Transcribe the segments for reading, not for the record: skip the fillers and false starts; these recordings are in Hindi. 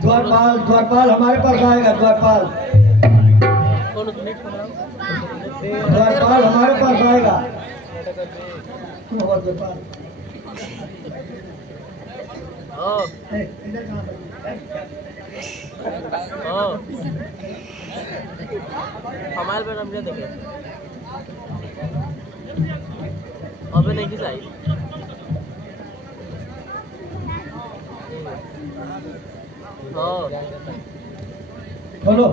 द्वारपाल द्वारपाल हमारे पास आएगा। द्वारपाल द्वारपाल हमारे पास आएगा। हमारे पे हम क्या देखे अबे नहीं किस आई बोलो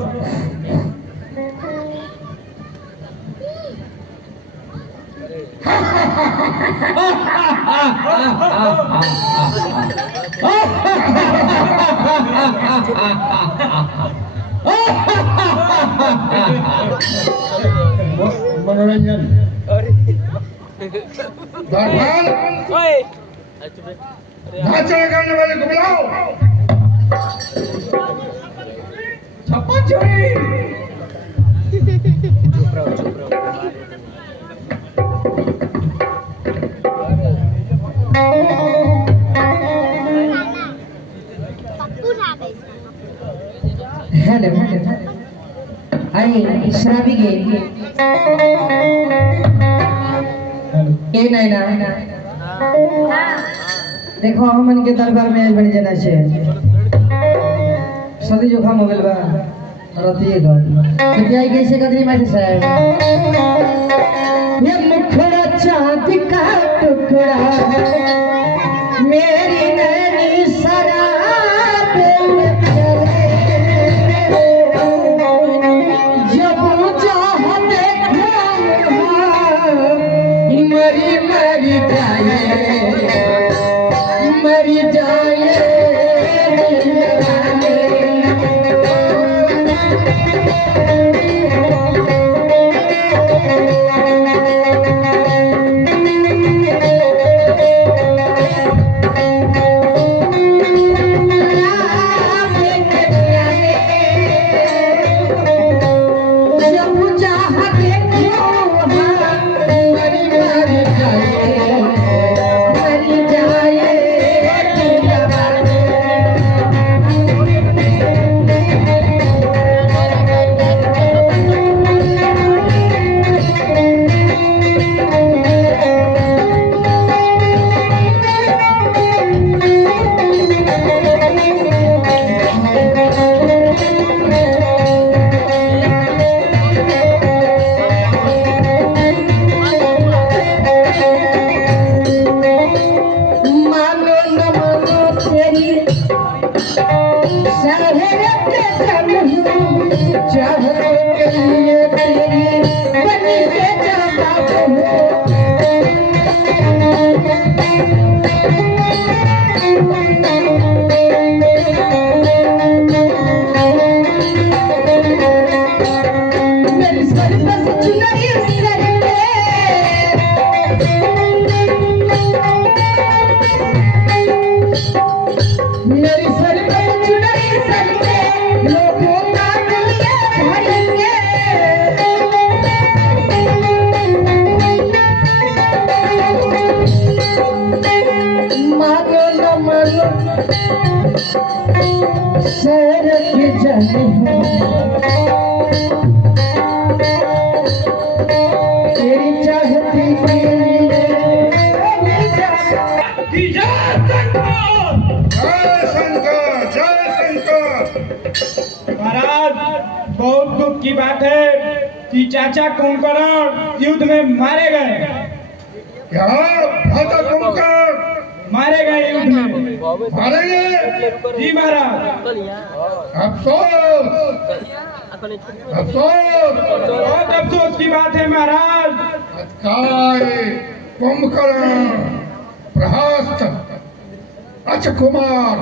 मनोरंजन नाचने गाने वाले को बुलाओ। छप्पन छुरी हेलो आई शराबी गे ए नहीं ना देखो हमन के दरबार में बन जाना चाहिए। सर्दी जुकाम हो गइल बा रतिए गो पिटाई कैसे कदरी माथे साहब ये मुखड़ा चांद का टुकड़ा मेरी नैनी शराब में चले जब चाह देखो मरी मरी जाए मरी जाए बहुत दुख की बात है कि चाचा कुंभकर्ण युद्ध में मारे गए। क्या चाचा कुंभकर्ण मारे गए युद्ध में? मारे गए? जी महाराज। अफसोस अफसोस बहुत अफसोस की बात है महाराज। कुंभकर्ण प्रहस्त राजकुमार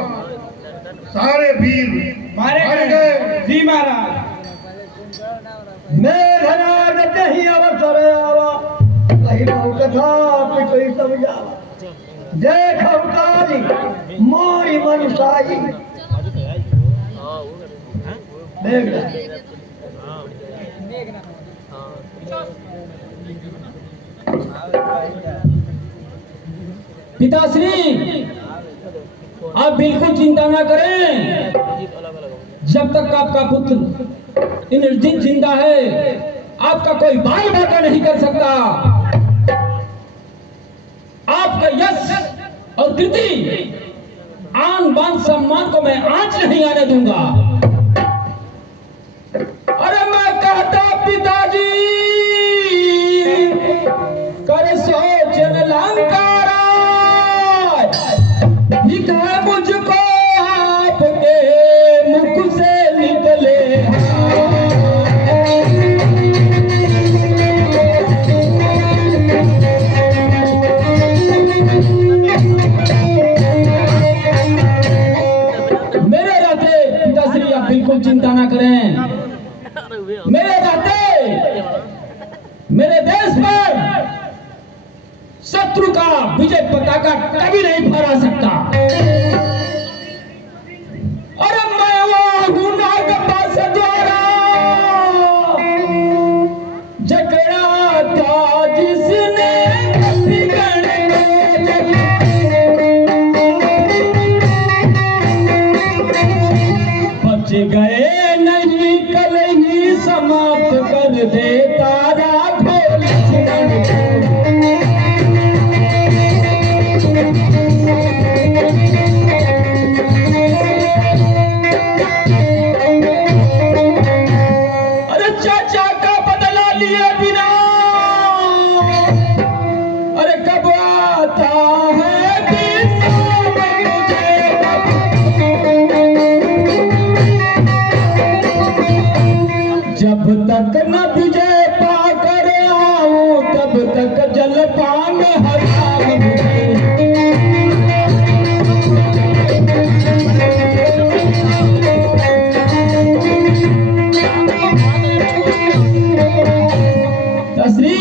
सारे वीर मारे गए। जी महाराज। मेघराज दही अवसर आवा कहीं कथा पिटई सब जावा देख अवतारी मोरी मनुसाई मेघराज पिताश्री, आप बिल्कुल चिंता ना करें। जब तक आपका पुत्र इंद्रजीत जिंदा है, आपका कोई बाल बाका नहीं कर सकता। आपका यश और कीर्ति, आन बान सम्मान को मैं आंच नहीं आने दूंगा। अरे मैं कहता पिताजी, कर सोचन लंकारा, दिखा मुझको आपके मुख से निकले। मेरे रहते पिताश्री आप बिल्कुल चिंता ना करें। मेरे रहते मेरे देश पर शत्रु का विजय पताका कभी नहीं फहरा सकता। और मैं वो नाग पास द्वारा जकड़ा था जिसने बिगड़ बच गए नहीं, कल ही समाप्त कर देता राघो लक्ष्मण को। अरे चाचा का बदला लिए बिना अरे कब आता है जब तक न विजय पाकर आऊं, तब तक जलपान हराम मुझे। ताश्री,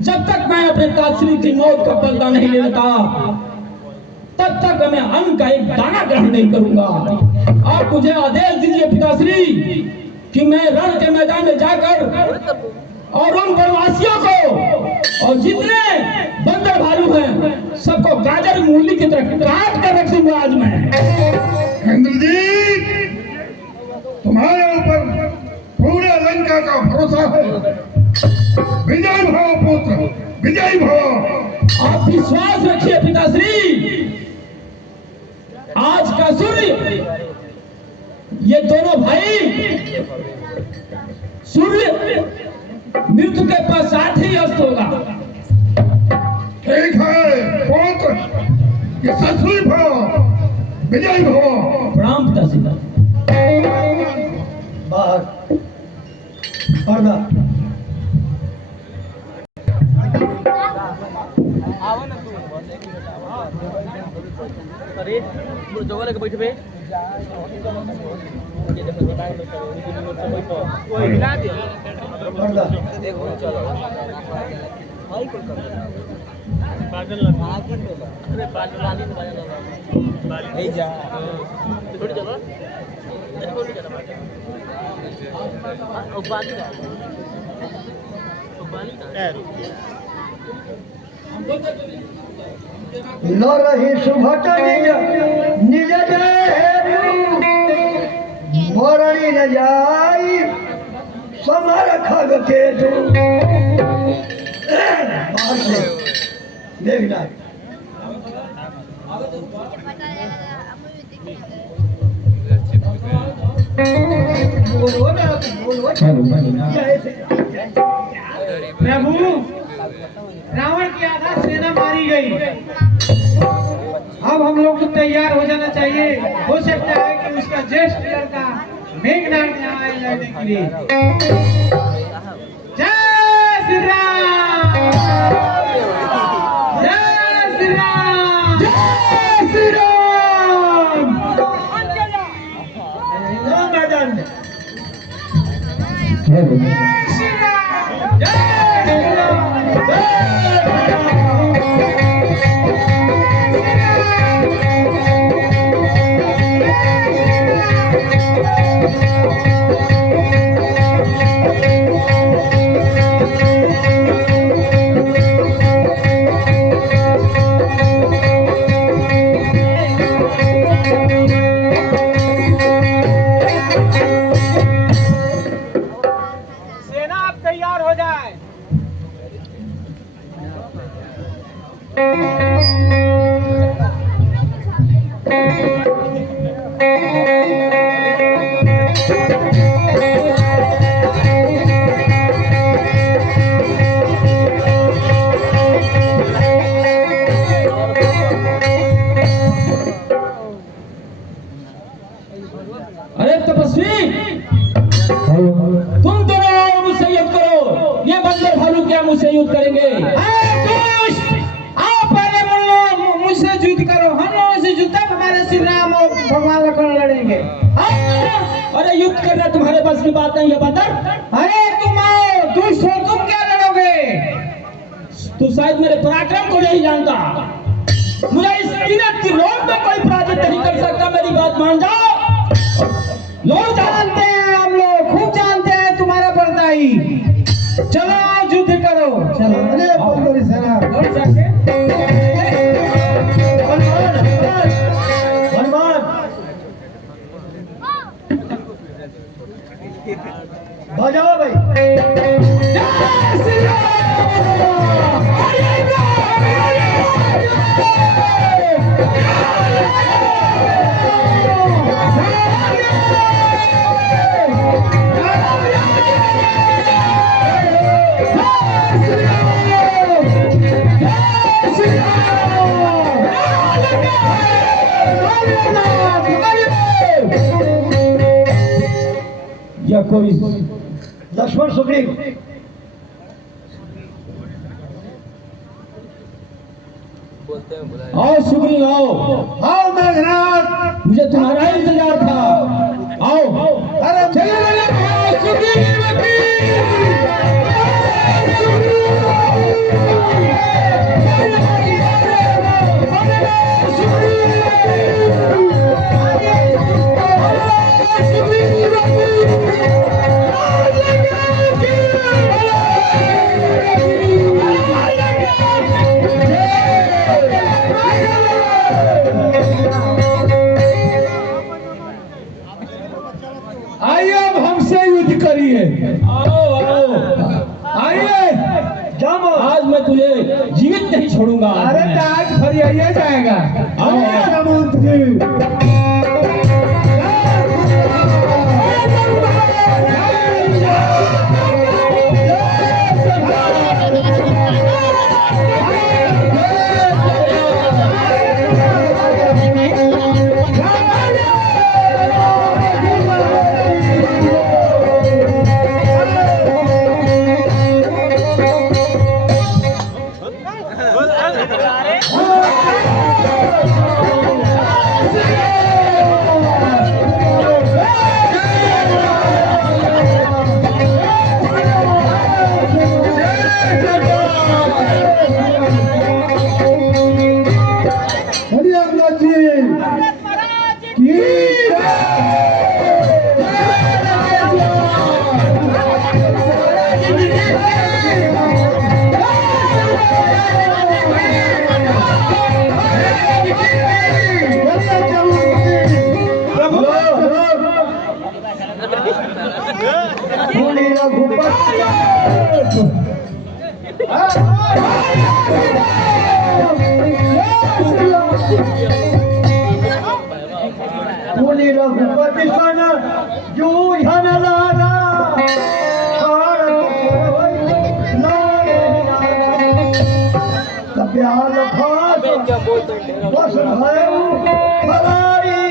जब तक मैं अपने ताश्री की मौत का बदला नहीं ले लेता, तब तक मैं अन्न का एक दाना ग्रहण नहीं करूंगा। आप मुझे आदेश दीजिए पिताश्री कि मैं रण के मैदान में जाकर और उन वनवासियों को और जितने बंदर भालू हैं सबको गाजर मूली की तरह काट कर रख दूंगा। आज मैं इंद्रजीत, तुम्हारे ऊपर पूरे लंका का भरोसा है। विजय भव पुत्र, विजय भव। आप विश्वास रखिए पिताश्री, आज का सूर्य, ये दोनों भाई सूर्य मृत्यु के पश्चात ही अस्त होगा। ठीक है पुत्र, यशस्वी भव, विजय भव। प्रणाम पिताश्री। बाहर पर्दा। आओ ना तू, अरे जगह लेके बैठ बे। ये देखो दिमाग में कोई हिला दिया। पर्दा। देखो चलो भाई कोई कर पागल लगा। अरे पागल वाली ने बाजा लगा। ए जा थोड़ी चलो, देखो नहीं चला बाजा। ओ बाली का, ओ बाली का न रही सुभट निज निज देहु, मरणी न जाई समर खग केतु। बाहर से देखना। बोलो ना, बोलो। प्रभु, रावण की आधा सेना मारी गई। अब हम लोग को तैयार हो जाना चाहिए। हो सकता है कि उसका ज्येष्ठ लड़का मेघनाद यहाँ आए लड़ने के लिए। जय श्री राम, जय श्री राम, जय श्री राम। मैदान में श्री राम, जय श्री राम, जय श्री राम। युद्ध करेंगे। आओ पहले मुझसे युद्ध करो, हम लोगों से युद्ध, तब हमारे श्री राम और भगवान लक्ष्मण लड़ेंगे। अरे युद्ध करना तुम्हारे बस की बात नहीं है बंदर। अरे तुम आओ, दुष्ट हो, तुम क्या लड़ोगे? तू शायद मेरे पराक्रम को नहीं जानता। मुझे इस तीन त्रिलोक में कोई पराजित नहीं कर सकता। मेरी बात मान जाओ। लोग जानते हैं, हम लोग खूब जानते हैं तुम्हारा बड़दाई। चलो आओ युद्ध करो। चलो अरे बंदरी सेना और जाके बजाओ भाई। या कोई लक्ष्मण सुग्रीव आओ सुग्रीव आओ। आओ मेघनाथ, मुझे तुम्हारा इंतजार था। आओ अरे चलो सुग्रीव की आइए अब हमसे युद्ध करिए। आओ आओ आइए जाओ। आज मैं तुझे जीवित नहीं छोड़ूंगा। अरे आज फरियाइए जाएगा। आओ रघुपति सन जूझन लागा कब्याल फास बस भयउ फलारी।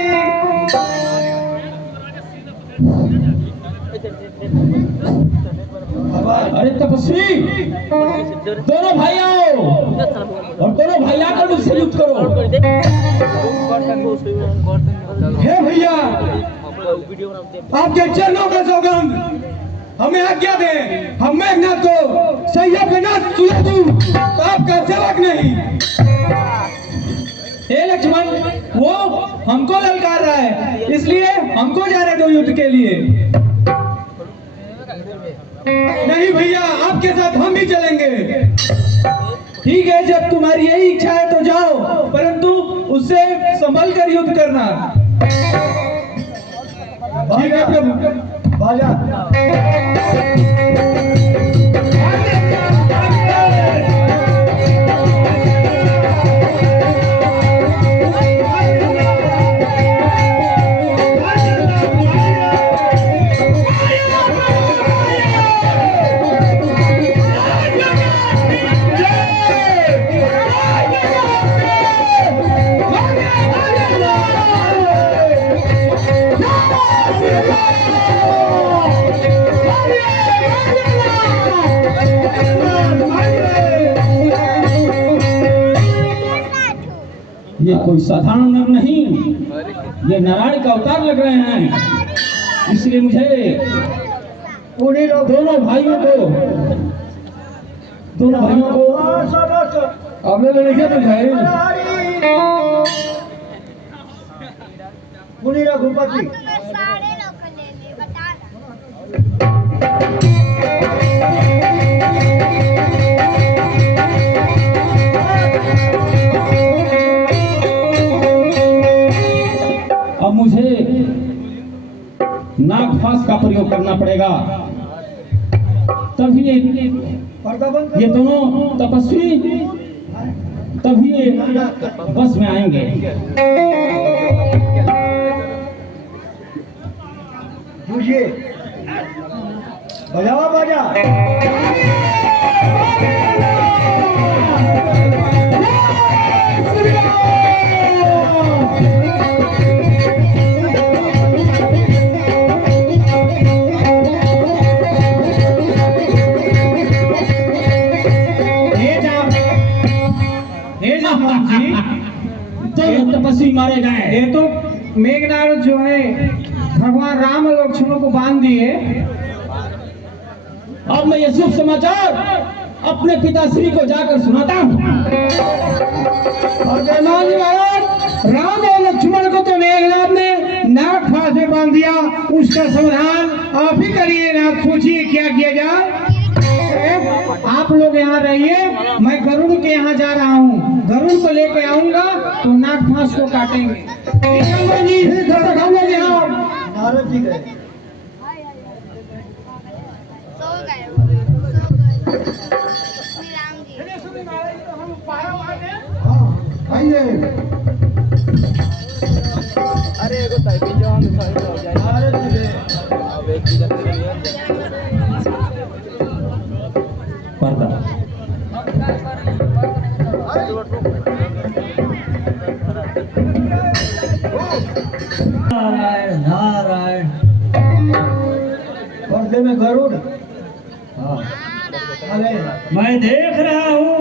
अरे तपस्वी दोनों भाई आओ और दोनों भाई आकर मुझसे युद्ध करो। हे भैया, आपके चरणों का सौगंध, हमें आज्ञा दें। हम मेघनाथ को सैया पे ना सुला दूं तो आपका सेवक नहीं। हे लक्ष्मण, वो हमको ललकार रहा है, इसलिए हमको जाने दो युद्ध के लिए। नहीं भैया, आपके साथ हम भी चलेंगे। ठीक है, जब तुम्हारी यही इच्छा है तो जाओ, परंतु उससे संभल कर युद्ध करना। ठीक है प्रभु। बाजा Hallelujah! कोई साधारण नर नहीं, ये नारायण का अवतार लग रहे हैं। इसलिए मुझे उन्हीं दोनों भाइयों को आपने तो लिखे बुझाई मुनि रघुपति सारे लोग ले ले बता अब मुझे नागफास का प्रयोग करना पड़ेगा, तभी ये दोनों तपस्वी तभी ये बस में आएंगे। पूछिए, बजाओ बाजा। तो तपस्वी मारे गए। ये तो मेघनाद जो है भगवान राम और लक्ष्मण को बांध दिए। अब मैं ये शुभ समाचार अपने पिताश्री को जाकर सुनाता हूँ। और जयमान जी महाराज, राम और लक्ष्मण को तो मेघनाद ने नाग फांस में बांध दिया, उसका समाधान आप ही करिए ना, सोचिए क्या किया जाए। आप लोग यहाँ रहिए, मैं गरुड़ के यहाँ जा रहा हूँ, गरुड़ को लेके आऊंगा तो नाग फांस को काटेंगे। हम लोग यहाँ नारद जी गए। सो गए श्री राम जी आइए। अरे एगो टाइपिंग जो हम दिखाई हो जाए नारद जी गए। अब एक चीज पर्दा नारायण नारायण। पर्दे में गरुड़। हाँ, अरे मैं देख रहा हूँ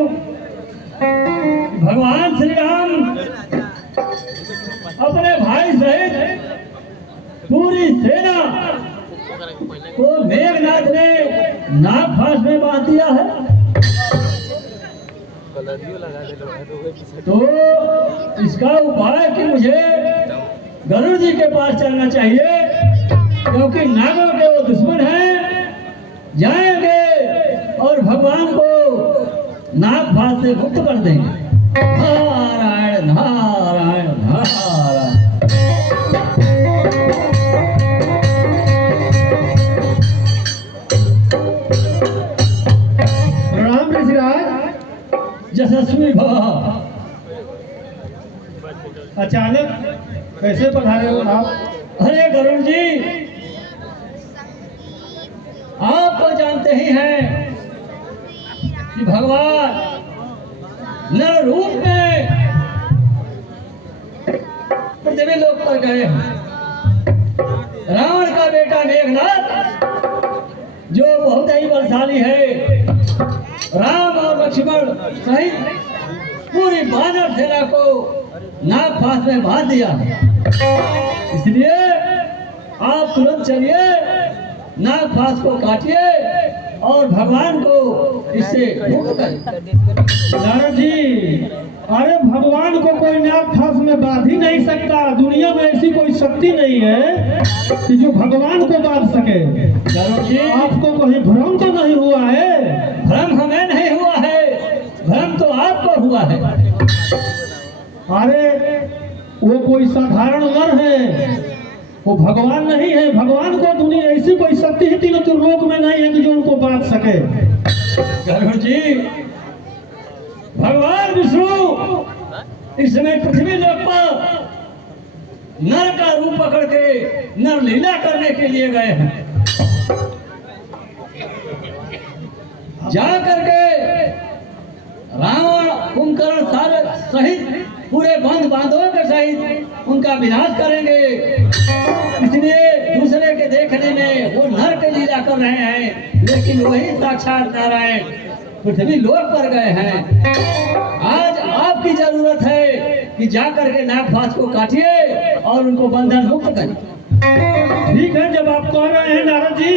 भगवान श्री राम अपने भाई सहित पूरी सेना को मेघनाथ ने नागफांस में बांध दिया है। तो इसका उपाय कि मुझे गरुड़ जी के पास चलना चाहिए, क्योंकि नागों के वो दुश्मन हैं। जाएंगे और भगवान को नागफांस से मुक्त कर देंगे। नारायण नारायण नारायण। प्रणाम ऋषिराज। यशस्वी भव। अचानक कैसे पधारे हो आप? अरे गरुड़ जी, आप तो जानते ही हैं कि भगवान नर रूप में पृथ्वी लोक पर गए हैं। रावण का बेटा मेघनाथ जो बहुत ही बलशाली है, राम और लक्ष्मण सहित पूरी वानर सेना को नागफांस में बांध दिया है। इसलिए आप तुरंत चलिए, नागफांस को काटिए और भगवान को इससे मुक्त करिए। नारद जी, अरे भगवान को कोई नागफांस में बांध ही नहीं सकता। दुनिया में ऐसी कोई शक्ति नहीं है कि जो भगवान को बांध सके। गरुड़ जी, आपको कहीं भ्रम तो नहीं हुआ है? भ्रम हमें नहीं हुआ है, भ्रम तो आपको हुआ है। अरे वो कोई साधारण नर है, वो भगवान नहीं है। भगवान को दुनिया ऐसी कोई शक्ति ही तीनों त्रिलोक में नहीं है कि जो उनको बांध सके। गरुड़ जी, भगवान विष्णु इस समय पृथ्वी लोक पर नर का रूप पकड़ के नर लीला करने के लिए गए हैं। जा करके रावण कुंभकर्ण सारे सहित पूरे बंद बांधवों के सहित उनका विनाश करेंगे। इसलिए दूसरे के देखने में वो नर के लीला कर रहे हैं, लेकिन वही साक्षात नारायण पृथ्वी लोक पर गए हैं। आज आपकी जरूरत है कि जा करके नागफाज को काटिए और उनको बंधन मुक्त करिए। ठीक है, जब आप कह रहे हैं नारद जी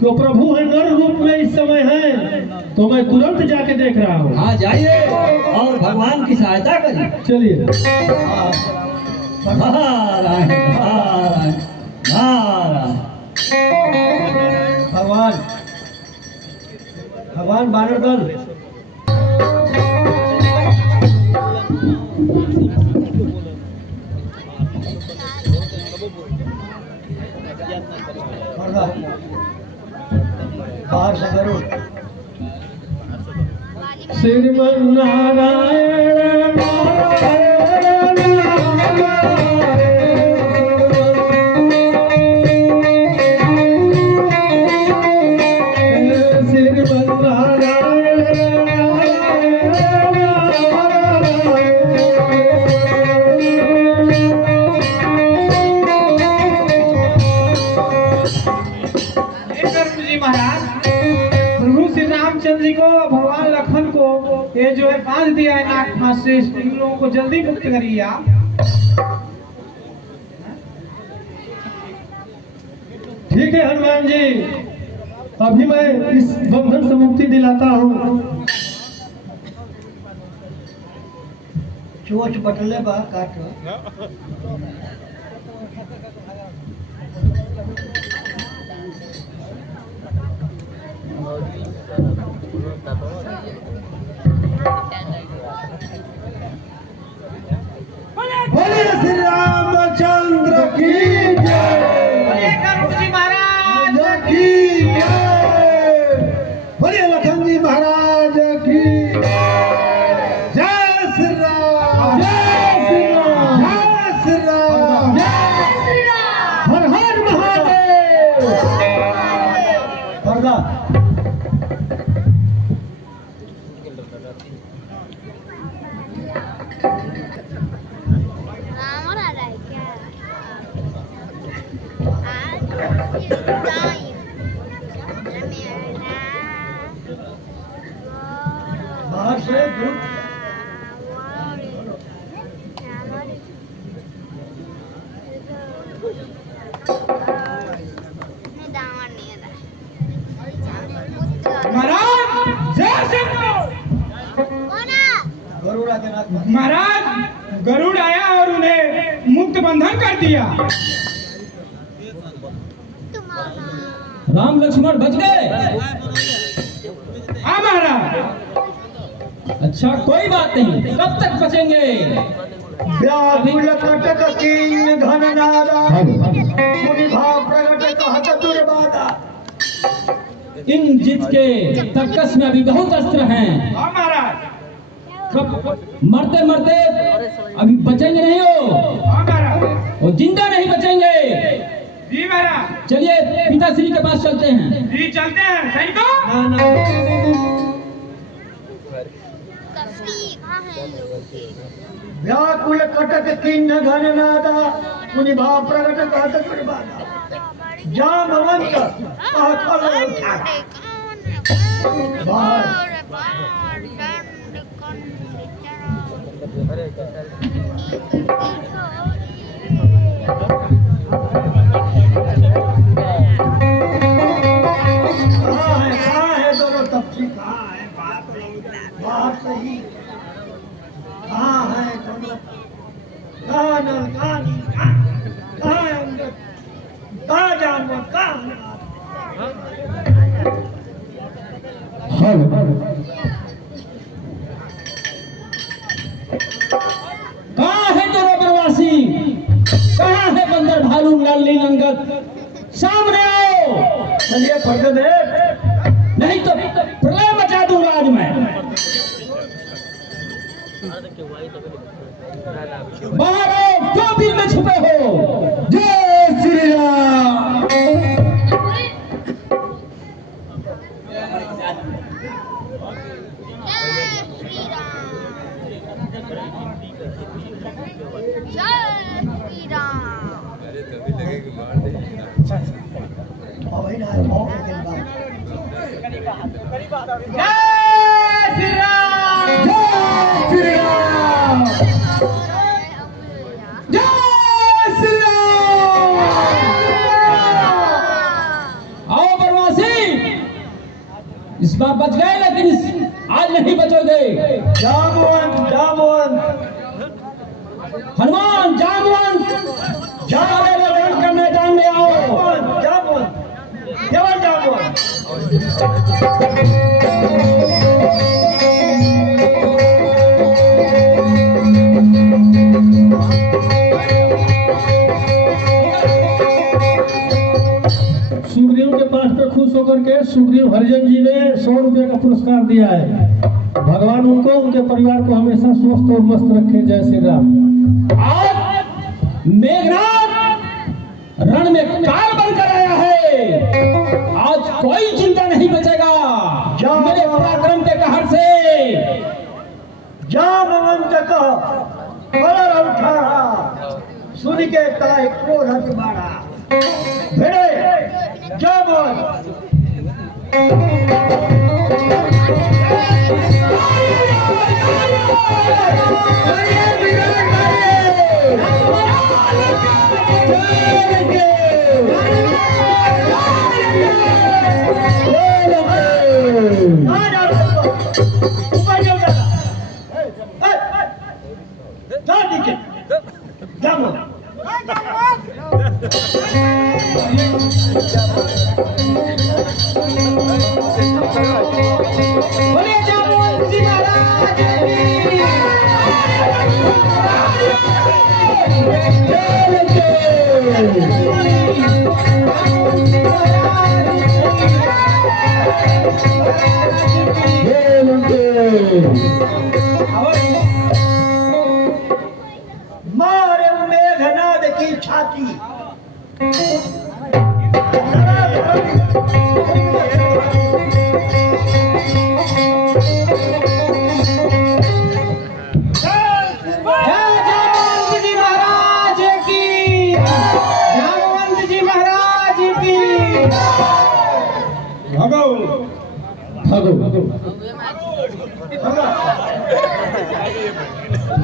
तो प्रभु है नर रूप में इस समय है, तो मैं तुरंत जाके देख रहा हूँ। हाँ जाइए और भगवान की सहायता करिए। चलिए। नारायण नारायण नारायण। भगवान भगवान बानर दल बाहर से करो। श्रीमन नारायण नारायण श्रीमन नारायण प्रभु श्री रामचंद्र जी को भगवान लखन को ये जो है बांध दिया है नागफास से, इन लोगों को जल्दी मुक्त करिए आप। ठीक है हनुमान जी, अभी मैं इस बंधन से मुक्ति दिलाता हूँ। चोट बटले बा काट बोले श्री रामचंद्र की जय, बोले करुण जी महाराज की जय, बोले लखन जी महाराज की जय श्री राम, जय श्री राम, जय श्री राम, जय श्री राम, हर हर महादेव। पर्दा रावण आ रहा है क्या? आज टाइम बाहर से दूर महाराज जय श्री राम। गरुड़ा के नाथ महाराज गरुड़ आया और उन्हें मुक्त बंधन कर दिया। राम लक्ष्मण बच गए। हाँ महाराज। अच्छा कोई बात नहीं, कब तक बचेंगे? व्याकुल कटक कीन घन नादा, मुनि भाव प्रगट कहत दुर्बाधा। इन जित के तर्कस में अभी बहुत अस्त्र हैं। हाँ महाराज। कब मरते मरते अभी बचेंगे नहीं हो, हाँ महाराज। और जिंदा नहीं बचेंगे। जी महाराज। चलिए पिताश्री के पास चलते हैं। जी चलते हैं। सही तो? व्याकुल कटक कीन घन नादा, मुनि भाव प्रगट कहत दुर्बाधा। जामवंत कहत उठारा। कहाँ है दोनों तपसी? कहाँ है बाहर सही? कहाँ है दोनों? कहाँ नल कहाँ नील कहाँ है अंदर? कहाँ जानवर कहाँ? कहाँ है दोनों प्रवासी? कहाँ है बंदर भालू लाली अंगद? सामने आओ। चलिए फर्जदेव, नहीं तो प्रलय मचा दूंगा आज मैं। बाहर आओ, क्यों बिल में छुपे हो? जय श्री राम। जय श्री राम। जय श्री राम। जय श्री राम। आओ बनवासी, इस बार बच गए लेकिन आज नहीं बचोगे। हनुमान जामवंत सारे रण के मैदान में आओ। सुग्रीव के पास पे खुश होकर के सुग्रीव हरिजन जी ने 100 रुपये का पुरस्कार दिया है। भगवान उनको उनके परिवार को हमेशा स्वस्थ और मस्त रखे। जय श्री राम। आज मेघनाथ रण में काल बनकर आया है। आज कोई चिंता नहीं बचेगा मेरे पराक्रम के कहर से। जामवंत का कलर उठा सुन के ताए क्रोध मारा भिड़े जामवंत। मारे मेघनाद की छाती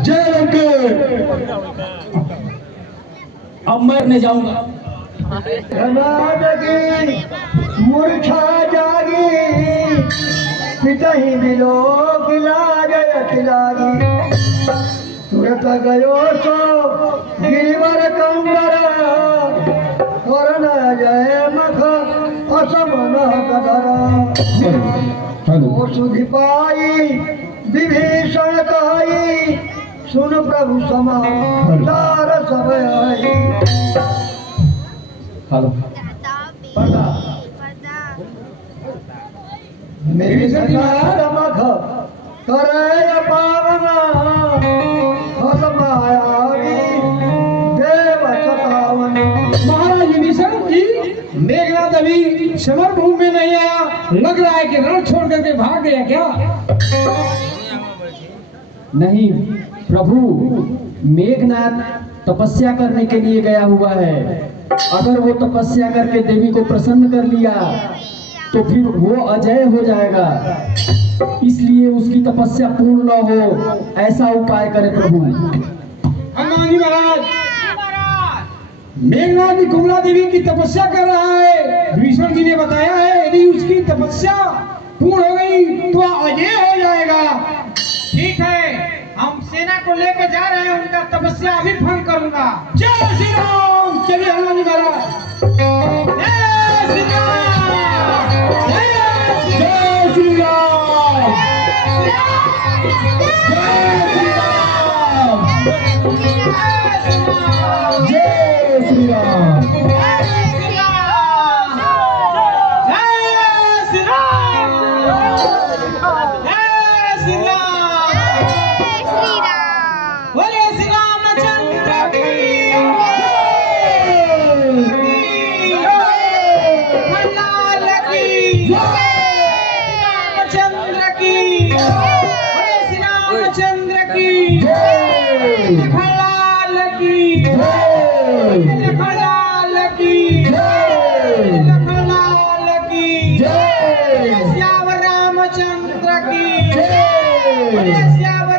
जय लंके। अब मरने जाऊंगा। धनाद की मूर्छा जागी पिता ही मिलो लागी तुरत गयो सो गिरिवर कंबर करण जय मख असमन कदर ओ सुधि पाई विभीषण कहाई सुन प्रभु समाचार सब आई। मेरी मख करे पावना फल मायावी देव सतावन। महाराज विभीषण जी, मेघनाथ अभी समर भूमि में नहीं आया, लग रहा है कि रण छोड़ करके भाग गया क्या? नहीं प्रभु, मेघनाथ तपस्या करने के लिए गया हुआ है। अगर वो तपस्या करके देवी को प्रसन्न कर लिया तो फिर वो अजय हो जाएगा, इसलिए उसकी तपस्या पूर्ण न हो ऐसा उपाय करे प्रभु। हनुमान जी महाराज, मेघनाथ जी कुमला देवी की तपस्या कर रहा है। विभीषण जी ने बताया है यदि उसकी तपस्या पूर्ण हो गई तो अजय हो जाएगा। ठीक है, हम सेना को लेकर जा रहे हैं, उनका तपस्या अभी भंग करूंगा। जय श्री राम। चलिए हनुमान जी महाराज। जय श्री राम। जय श्री राम। जय श्री राम।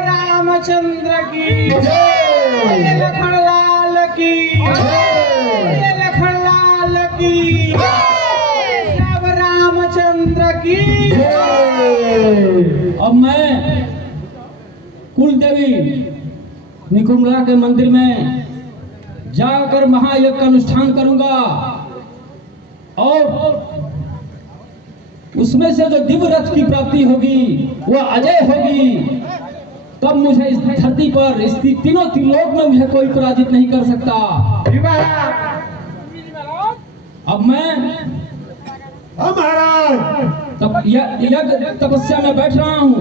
रामचंद्र की जय, लखन लाल की जय, लखन लाल की जय, सब रामचंद्र की जय। अब मैं कुल देवी निकुंभला के मंदिर में जाकर महायज्ञ का अनुष्ठान करूंगा और उसमें से जो दिव्य रथ की प्राप्ति होगी वह अजय होगी। तब मुझे इस धरती पर इस तीनों त्रिलोक में मुझे कोई पराजित नहीं कर सकता। अब मैं महाराज यज्ञ तपस्या में बैठ रहा हूँ।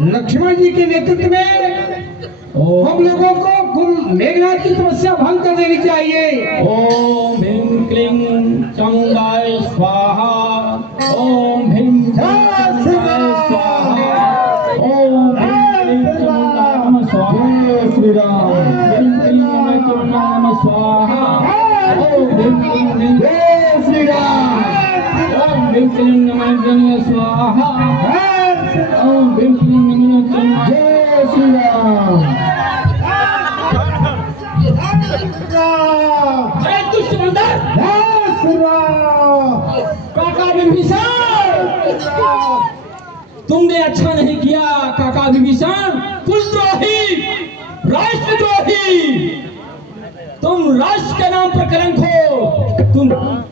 लक्ष्मण जी के नेतृत्व में हम लोगों को मेघनाथ की तपस्या भंग कर देनी चाहिए। ओम भीम क्लीं चामुंडाय स्वाहा, ओम भीम चामुंडाय स्वाहा, ओम भीम क्लीं चामुंडाय नमः स्वाहा, श्री राम। भीम क्लीं चामुंडाय नमः स्वाहा, ओम भीम क्लीं जय श्री राम। ओम भीम क्लीं नमः स्वाहा, ओम भीम क्लीं नमः स्वाहा। जय श्री राम। अरे दुष्ट बंदर, काका विभीषण, तुमने अच्छा नहीं किया। काका विभीषण, कुलद्रोही, राष्ट्रद्रोही, तुम राष्ट्र के नाम पर कलंक हो।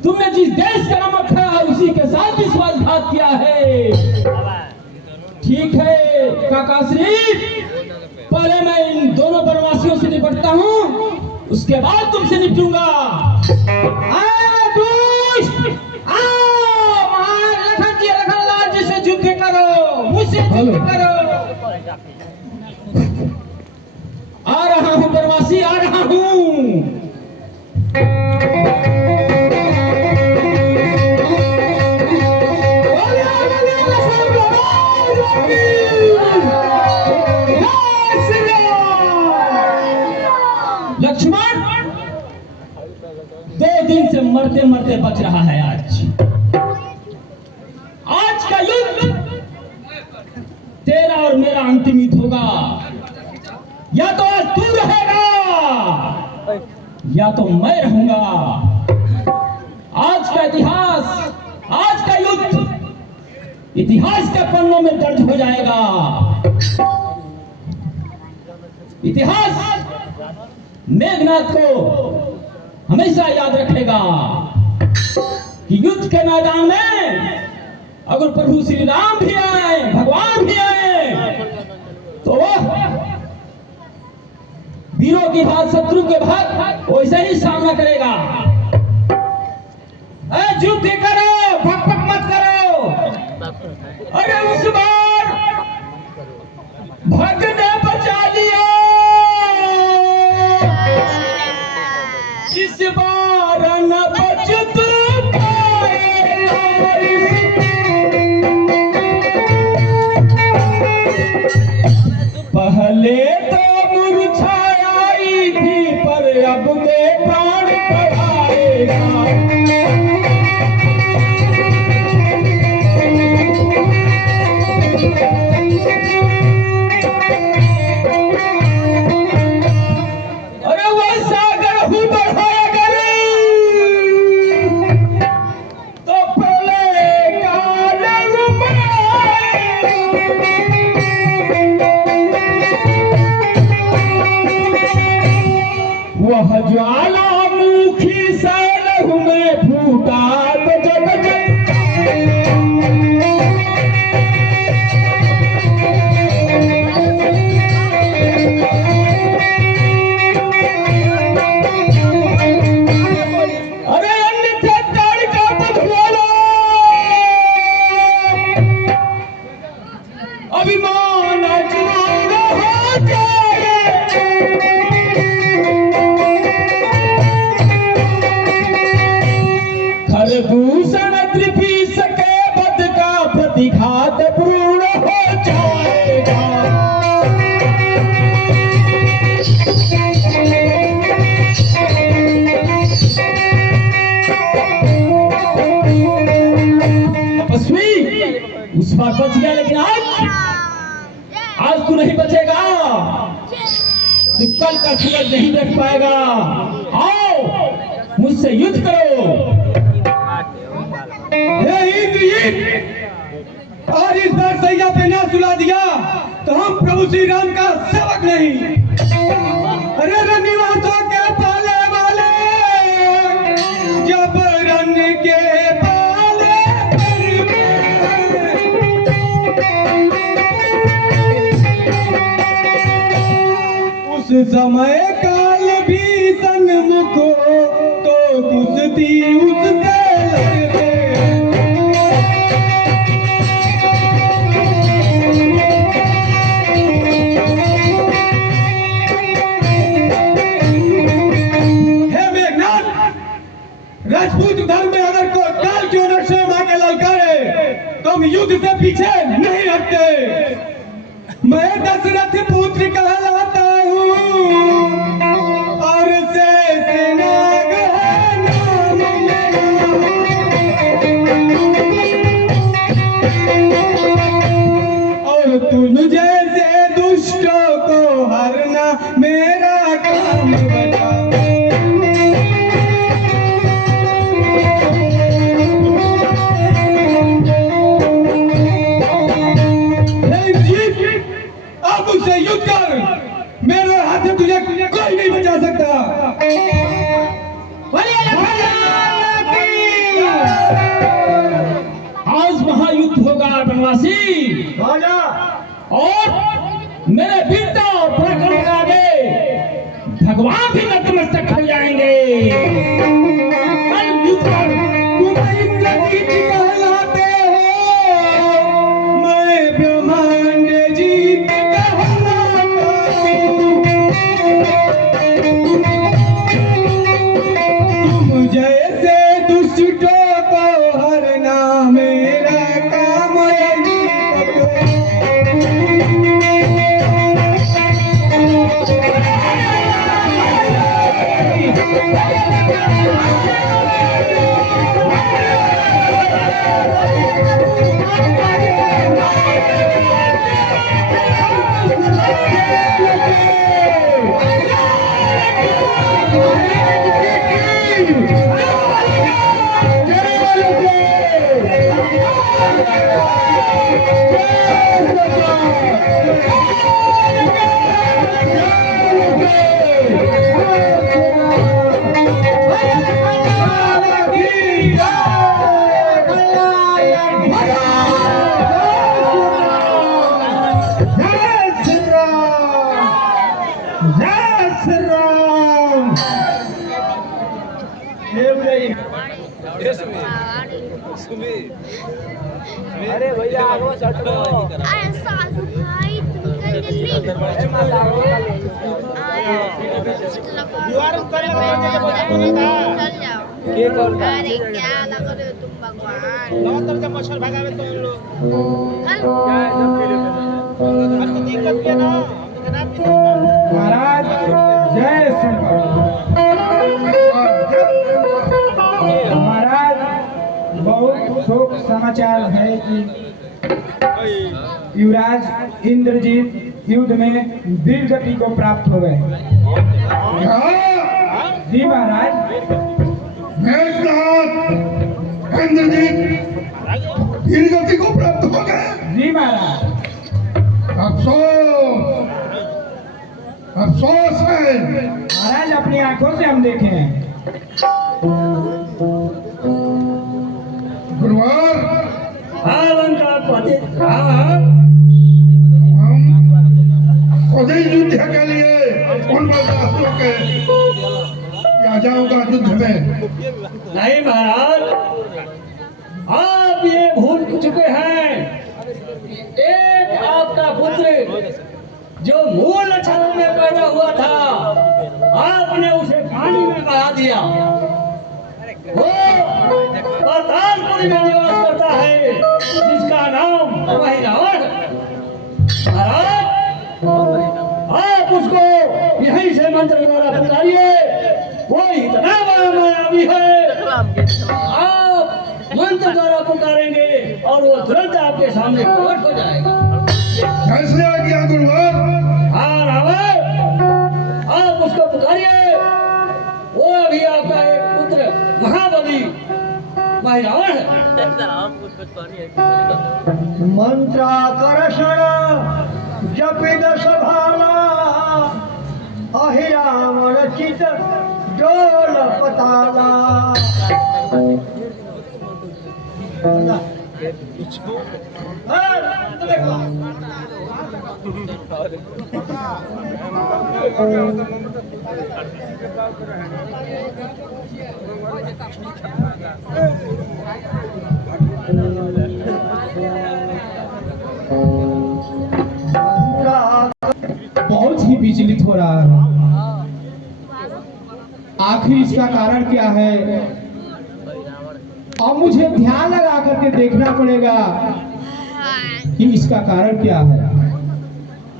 तुमने जिस देश का नाम रखा है उसी के साथ विश्वासघात किया है। ठीक है काका श्री, पहले मैं इन दोनों वनवासियों से निपटता हूँ, उसके बाद तुमसे निपटूंगा। लखन जी, लखन लाल जी से युद्ध करो, मुझसे युद्ध करो। आ रहा हूँ वनवासी, आ रहा हूँ। लक्ष्मण 2 दिन से मरते मरते बच रहा है। आज का युद्ध तेरा और मेरा अंतिम युद्ध होगा। या तो आज तू रहेगा या तो मैं रहूंगा। आज का इतिहास, आज का युद्ध इतिहास के पन्नों में दर्ज हो जाएगा। इतिहास मेघनाथ को हमेशा याद रखेगा कि युद्ध के मैदान में अगर प्रभु श्री राम भी आए, भगवान भी आए, तो वह वीरों की भांति, शत्रु के भांति वैसे ही सामना करेगा। युद्ध करो, भक भक मत करो। अरे उस बार भग ने बचा लिया, इस बार न बच तू पाएगा। पहले तो मुरझाई थी पर अब के प्राण बढ़ाएगा। अरे वो सागर हूँ बढ़ाया करे तो प्रलय काल वह ज्वालामुखी सैलहु में बार बच गया, लेकिन आज तू नहीं बचेगा। तू कल का सूरज नहीं देख पाएगा। आओ मुझसे युद्ध करो। और इस बार सैया पे ना सुला दिया तो हम प्रभु श्री राम का सेवक नहीं। अरे रनिवासों के पाले वाले, जब रन के पाले उस समय काल भी सन्मुख हो तो कुश्ती उससे लड़ते। राजपूत धर्म में अगर कोई काल की ओर से मां के ललकारे तो हम युद्ध से पीछे नहीं हटते। मैं दशरथ पुत्र कहलाता हूँ और शेषनाग है नाम मेरा। और तुम जैसे दुष्टों को हरना मेरा काम बता। मुझसे युद्ध कर, मेरे हाथ में तुझे कोई नहीं बचा सकता। आज महायुद्ध होगा बनवासी, और मेरे विद्या और पराक्रम के आगे भगवान भी नतमस्तक हो जाएंगे। कल युद्ध कर। तुम इंद्रजीत कहलाते हो, मैं ब्रह्मांड जीत जैसे दुष्टों को हरना मेरा काम है। अरे भैया आगो शर्ट में अरे सासू भाई तुम कल जल्दी द्वार ऊपर चल जाओ। के कर अरे क्या लग रहे हो तुम भगवान। नौ तरफ मच्छर भगावे तुम लोग। कल अब तो दिक्कत क्या ना, हम तो भी महाराज जय श्री महाराज, बहुत शोक समाचार है कि युवराज इंद्रजीत युद्ध में वीर गति को प्राप्त हो गए। जी महाराज। इंद्रजीत वीर गति को प्राप्त हो गए। जी महाराज। अफसोस, अफसोस है महाराज, अपनी आंखों से हम देखे हैं। गुरुवार हम खुद ही युद्ध के लिए उन बर्दाश्तों के राजाओं का युद्ध में। नहीं महाराज, आप ये भूल चुके हैं। एक आपका पुत्र जो मूल नक्षत्र में पैदा हुआ था, आपने उसे पानी में बहा दिया। वो पातालपुरी में निवास करता है, जिसका नाम वही रावण। महाराज, आप उसको यहीं से मंत्र द्वारा पुकारिए। वो इतना बड़ा मायावी है, आप मंत्र द्वारा पुकारेंगे और वो वो तुरंत आपके सामने प्रकट हो जाएगा। कैसे आ गया गुरुवर? हाँ रावण, आप उसको पुकारिए। वो अभी आपका एक पुत्र महाबली रावण है। मंत्राकर्षण जपित सभाला अहिराम रचित डोल पताला। बहुत ही विचलित हो रहा है। आखिर इसका कारण क्या है? अब मुझे ध्यान लगा करके देखना पड़ेगा कि इसका कारण क्या है।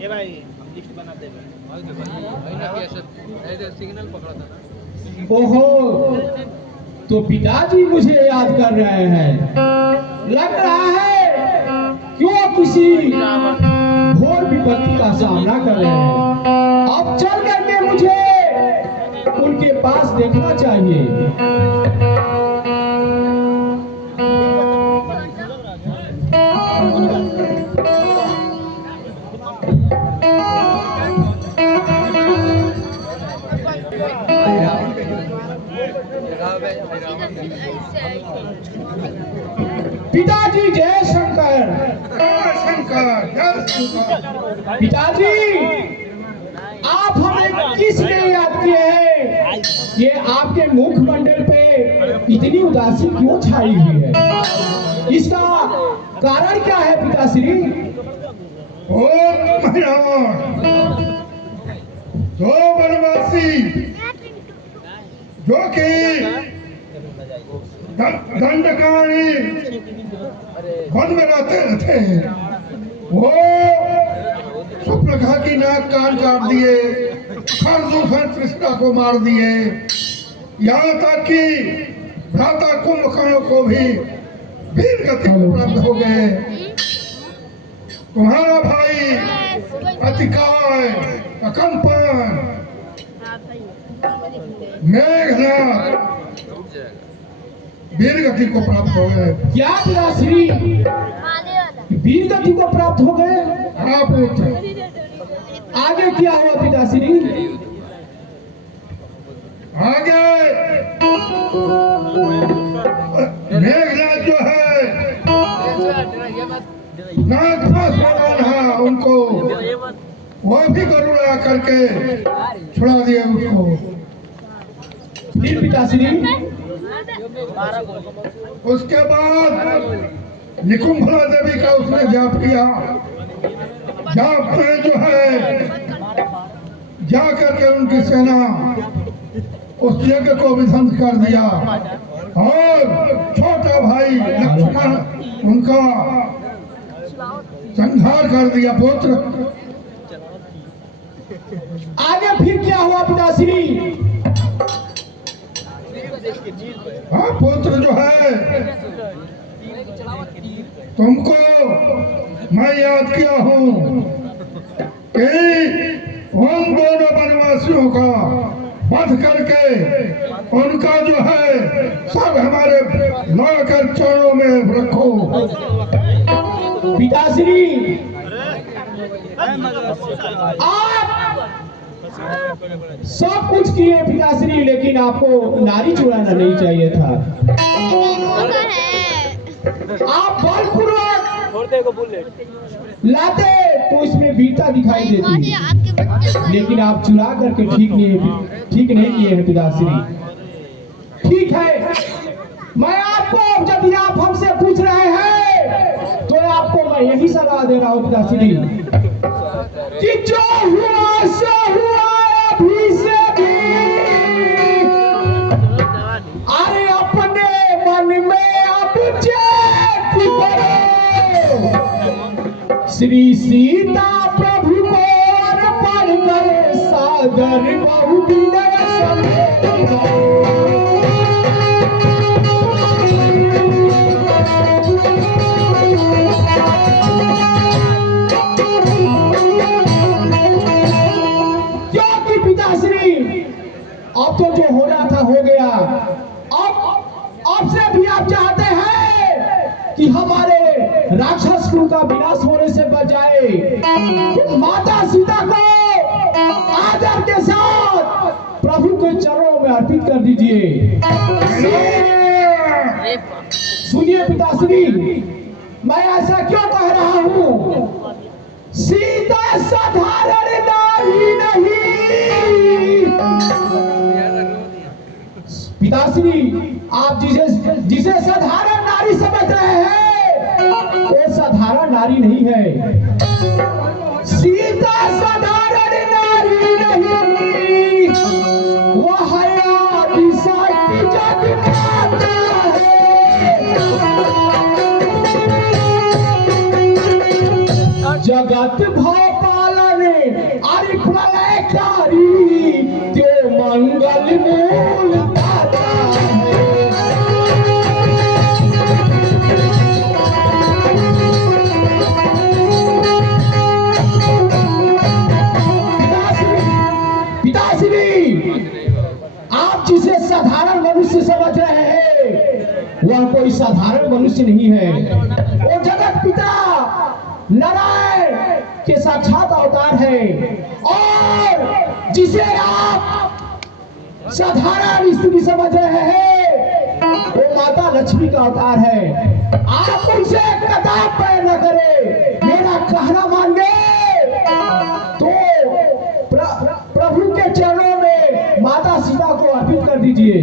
ये भाई लिस्ट बनाते हैं। सिग्नल पकड़ा था ना। ओहो, तो पिताजी मुझे याद कर रहे हैं। लग रहा है क्यों किसी घोर विपत्ति का सामना कर रहे हैं। अब चल करके मुझे उनके पास देखना चाहिए। पिताजी जय शंकर। शंकर जय शंकर। पिताजी, आप हमें किस लिए याद किए हैं? ये आपके मुखमंडल पे इतनी उदासी क्यों छाई हुई है? इसका कारण क्या है पिताश्री? ओ रावण, दो वनवासी जो कि दंडकारी वन में रहते थे, वो सुप्रखा की नाक कान काट दिए, खरदूषण कृष्णा को मार दिए, यहाँ तक कि भ्राता कुंभकर्ण को भी वीर गति प्राप्त हो गए। तुम्हारा भाई अतिकाय, अकंपन, मेघनाथ वीर गति को प्राप्त हो गए। क्या पिताश्री वीर गति को प्राप्त हो गए? हाँ पुत्र। आगे क्या हुआ पिताश्री? आगे मेघनाथ जो है नागपास था, उनको वो भी गरुड़ आकर के छुड़ा दिया उसको। फिर पिताश्री? उसके बाद निकुंभला देवी का उसने जाप किया। जाप में जो है जा करके उनकी सेना उस यज्ञ को विध्वंस कर दिया और छोटा भाई लक्ष्मण उनका संहार कर दिया। पुत्र आगे फिर क्या हुआ पिताश्री? हाँ पुत्र जो है, तुमको मैं याद किया हूँ कि उन दोनों वनवासियों का वध करके उनका जो है सब हमारे लाकर चरणों में रखो। पिताश्री, आप सब कुछ किए पिताश्री, लेकिन आपको नारी चुराना नहीं चाहिए था। आप बलपूर्वक लाते तो इसमें वीरता दिखाई देती, लेकिन आप चुरा करके ठीक नहीं किए हैं पिताश्री। ठीक है, मैं आपको, जब आप हमसे पूछ रहे हैं तो आपको मैं यही सलाह दे रहा हूँ पिताश्री कि जो हुआ सो हुआ, अभी से भी अरे अपने मन में अब चेत करो, श्री सीता प्रभु को अर्पण करे सादर बहु विनय समेत। आपसे भी आप चाहते हैं कि हमारे राक्षस कुल का विनाश होने से बचाए, तो माता सीता को आदर के साथ प्रभु के चरणों में अर्पित कर दीजिए। सुनिए पिताश्री, मैं ऐसा क्यों कह रहा हूं? सीता साधारण नारी नहीं। पिताश्री, आप जिसे साधारण नारी समझ रहे हैं, वो साधारण नारी नहीं है। सीता साधारण नारी नहीं, वो शक्ति जगमाता है। जगत भोपालने अरि प्रलयकारी, त्यो मंगल मूल दाता है। पिताश्री, आप जिसे साधारण मनुष्य समझ रहे हैं, वह कोई साधारण मनुष्य नहीं है। वो जगत पिता नारायण के साक्षात अवतार है। और जिसे आप साधारण स्त्री समझ रहे हैं, वो माता लक्ष्मी का अवतार है। आप उनसे कदाप पैर न करें, मेरा कहना मानिए तो प्रभु के चरणों में माता सीता को अर्पित कर दीजिए।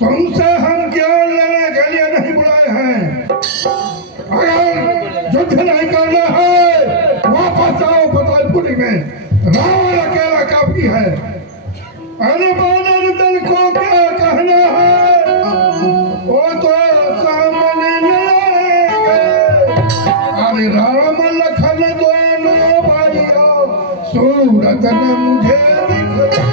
तुमसे हम ज्ञान लेने के लिए नहीं बुलाए हैं। अगर युद्ध नहीं करना है, वापस आओ पतालपुरी में। रावण अकेला काफी है। अनुपालन दल को क्या कहना है, वो तो सामने लड़ेंगे। अरे राम लखन दोनों भाइयों, सूरत ने मुझे दिखलाया।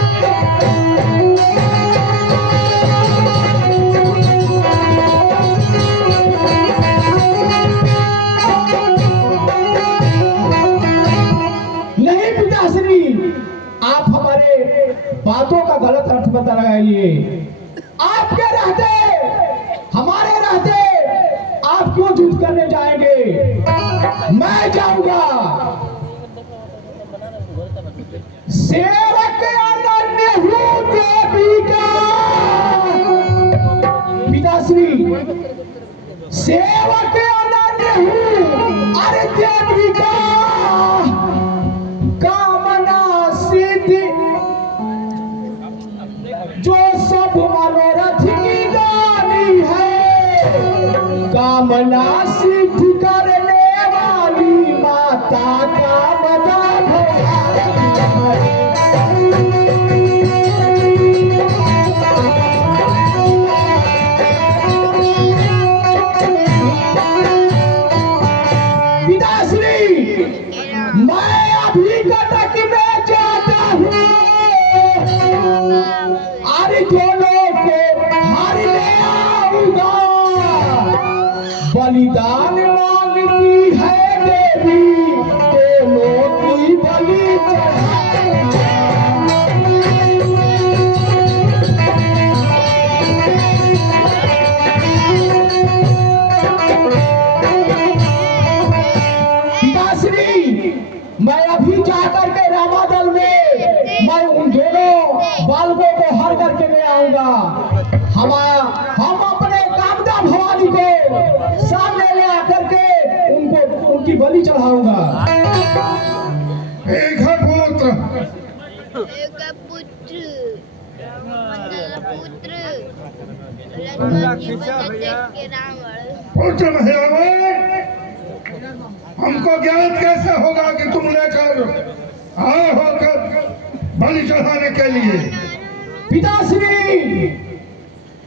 आप हमारे बातों का गलत अर्थ मत लगाइए। आपके रहते, हमारे रहते आप क्यों युद्ध करने जाएंगे? मैं जाऊंगा। सेवक अनन्य हूँ देवी का। पिताश्री, सेवक अनन्य हूँ अरे देवी का। जो सब मनोरथ की दानी है, कामना सिद्ध करने वाली माता का मदद पिताश्री, मैं अभी कटक में जाता हूँ। दोनों को मारने आऊंगा। बलिदान मांगती है देवी, दोनों की बलि चढ़ाऊंगा। पिताश्री, मैं अभी जाकर के रामादल में मैं उन दोनों बालकों को हर करके ले आऊंगा। हम अपने कामदा भवानी को सामने ले आकर के उनकी बलि चढ़ाऊंगा। एक पुत्र, पुत्र महिलाओं, हमको ज्ञात कैसे होगा कि तुम लेकर आए होकर बलि चढ़ाने के लिए? पिताश्री,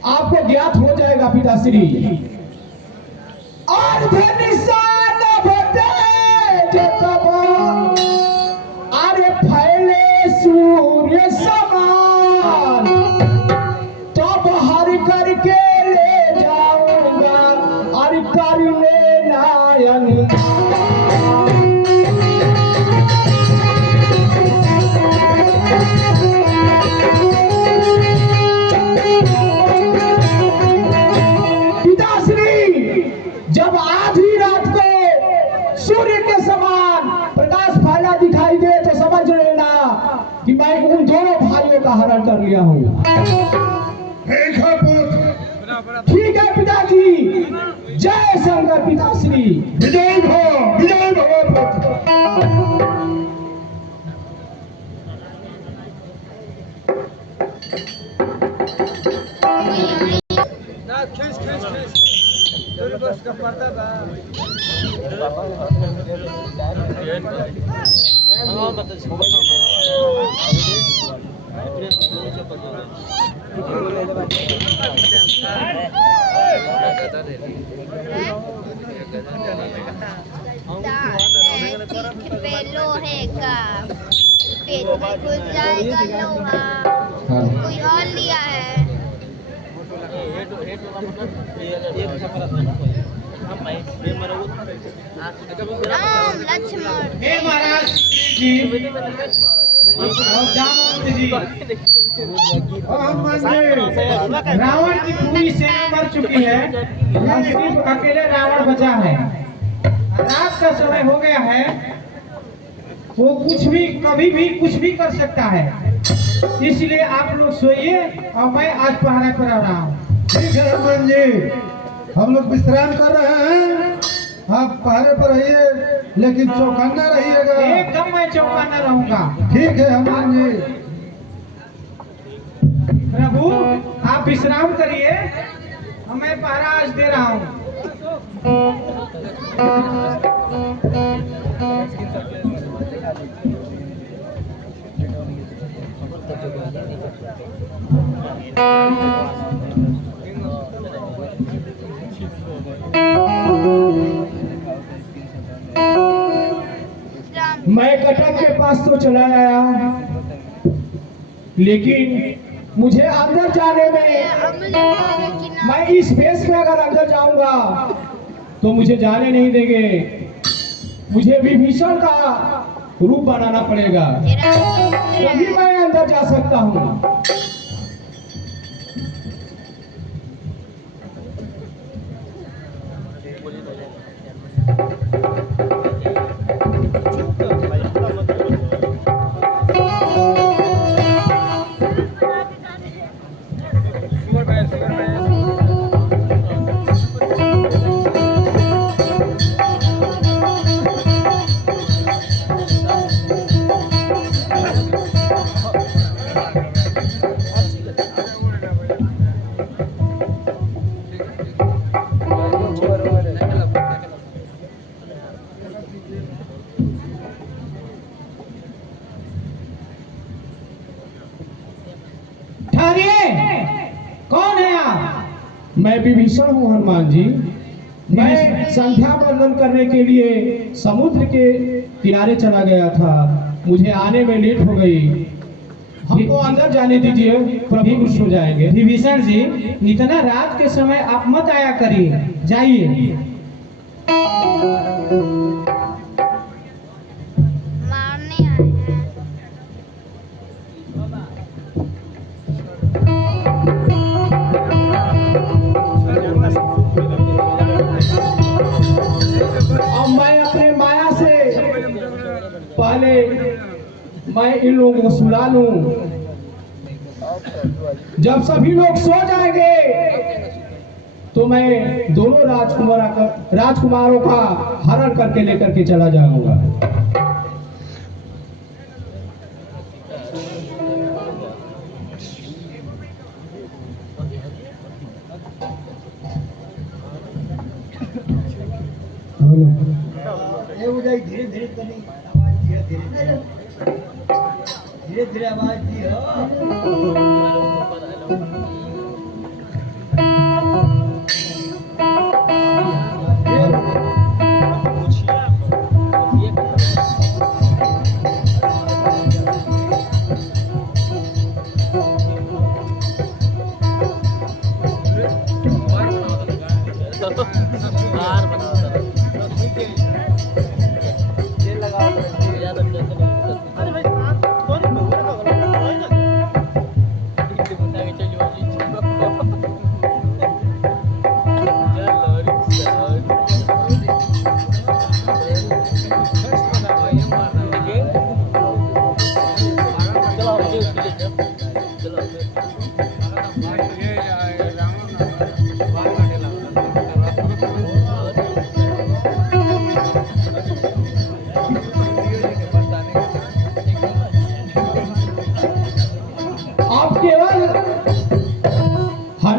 आपको ज्ञात हो जाएगा पिताश्री। और निशान अरे फैले सूर्य समान, तब हर करके ले जाऊंगा। अरे कर ले नायन लिया हूँ। ठीक है पुत्र, ठीक है पिताजी। जय शंकर पिताश्री। विजय भव पुत्र। लोहे का पेट में घुस जाएगा लोहा। कोई और लिया है। राम लक्ष्मण। हे महाराज जी और जामवंत जी, रावण की पूरी सेना मर चुकी है, अब सिर्फ अकेले रावण बचा है। रात का समय हो गया है, वो कुछ भी कभी भी कुछ भी कर सकता है, इसलिए आप लोग सोइए और मैं आज पहरे पर आ रहा हूँ। ठीक है हनुमान जी, हम लोग विश्राम कर रहे हैं, आप पहरे पर रहिए, लेकिन चौकन्ना रहिएगा। एकदम मैं चौकन्ना रहूंगा। ठीक है हनुमान जी। प्रभु आप विश्राम करिए, मैं पहरा आज दे रहा हूँ। मैं कटक के पास तो चला आया, लेकिन मुझे अंदर जाने में, मैं इस फेस में अगर अंदर जाऊंगा तो मुझे जाने नहीं देंगे। मुझे विभीषण का रूप बनाना पड़ेगा, तभी मैं अंदर जा सकता हूँ। कौन है आप? मैं विभीषण हूँ हनुमान जी। मैं संध्या वंदन करने के लिए समुद्र के किनारे चला गया था, मुझे आने में लेट हो गई। हमको अंदर जाने दीजिए, प्रभु खुश हो जाएंगे। विभीषण जी, इतना रात के समय आप मत आया करिए, जाइए। मारने आए हैं। अब मैं अपने माया से पहले मैं इन लोगों को सुला लूं। जब सभी लोग सो जाएंगे तो मैं दोनों राजकुमारों का हरण करके लेकर के चला जाऊंगा। धीरे धीरे करी आवाज दिया, धीरे धीरे आवाज दिया। चलो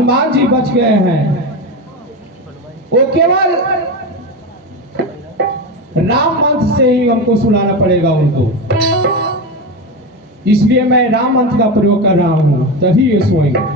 हनुमान जी बच गए हैं। वो केवल राम मंत्र से ही हमको सुनाना पड़ेगा उनको, इसलिए मैं राम मंत्र का प्रयोग कर रहा हूं, तभी ये सोएंगे।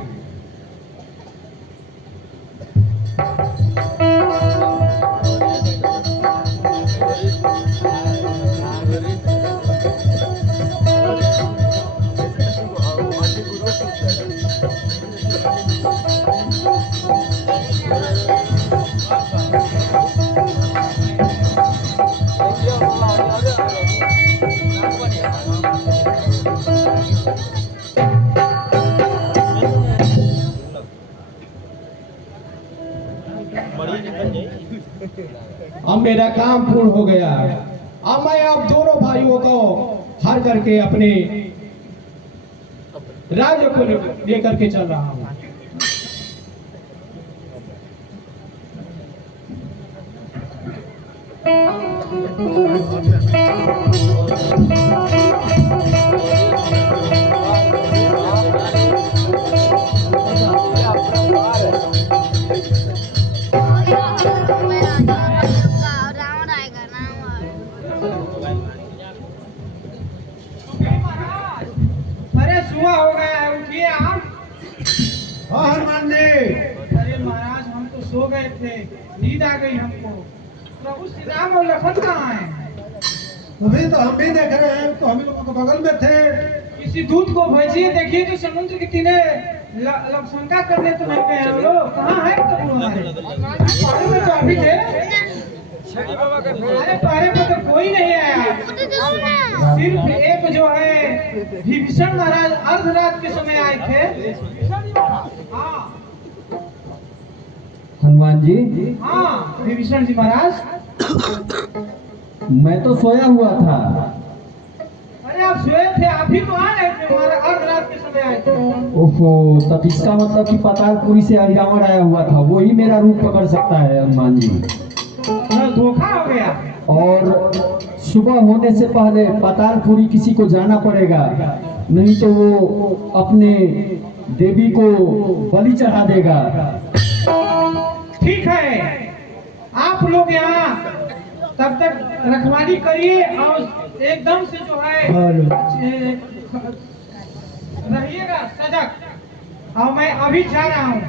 अब मेरा काम पूर्ण हो गया। अब मैं आप दोनों भाइयों को हर करके अपने राज्य को लेकर के चल रहा हूं। रावण आएगा ना। अरे सुबह हो गया है, उठिए आप। हाँ हनुमान जी। अरे महाराज हम तो सो गए थे, नींद आ गई हमको। प्रभु श्री राम और लखन कहाँ हैं? अभी तो हम भी देख रहे हैं, तो हम ही लोगों के बगल में थे। किसी दूत को भेजिए, देखिए तो समुद्र के तीरे लवशंका करने तो नहीं गए हम लोग। कहाँ है प्रभु हमारे? पहरे में तो अभी थे। अरे पहरे में तो कोई नहीं आया, सिर्फ एक जो है विभीषण महाराज अर्धरात के समय आए थे। हाँ हनुमान जी, हाँ विभीषण जी महाराज। मैं तो सोया हुआ था। अरे आप सोए थे, आप ही तो आ रहे थे, हमारे अर्धरात के समय आए थे। ओहो, तब इसका मतलब कि पातालपुरी से रावण आया हुआ था, वही मेरा रूप पकड़ सकता है हनुमान जी। धोखा हो गया। और सुबह होने से पहले पातालपुरी किसी को जाना पड़ेगा, नहीं तो वो अपने देवी को बलि चढ़ा देगा। ठीक है, आप लोग यहाँ तब तक रखवाली करिए और एकदम से जो है रहिएगा सजग। और मैं अभी जा रहा हूँ।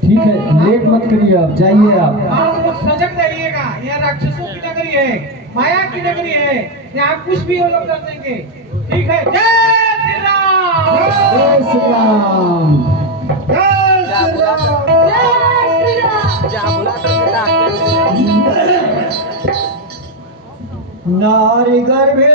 ठीक है, लेट मत करिए, आप जाइए। आप लोग सजग रहिएगा। यह राक्षसों की नगरी है, माया की नगरी है, यहाँ कुछ भी वो लोग कर देंगे। ठीक है, जय श्री राम। जय श्री राम। नारी गर्भे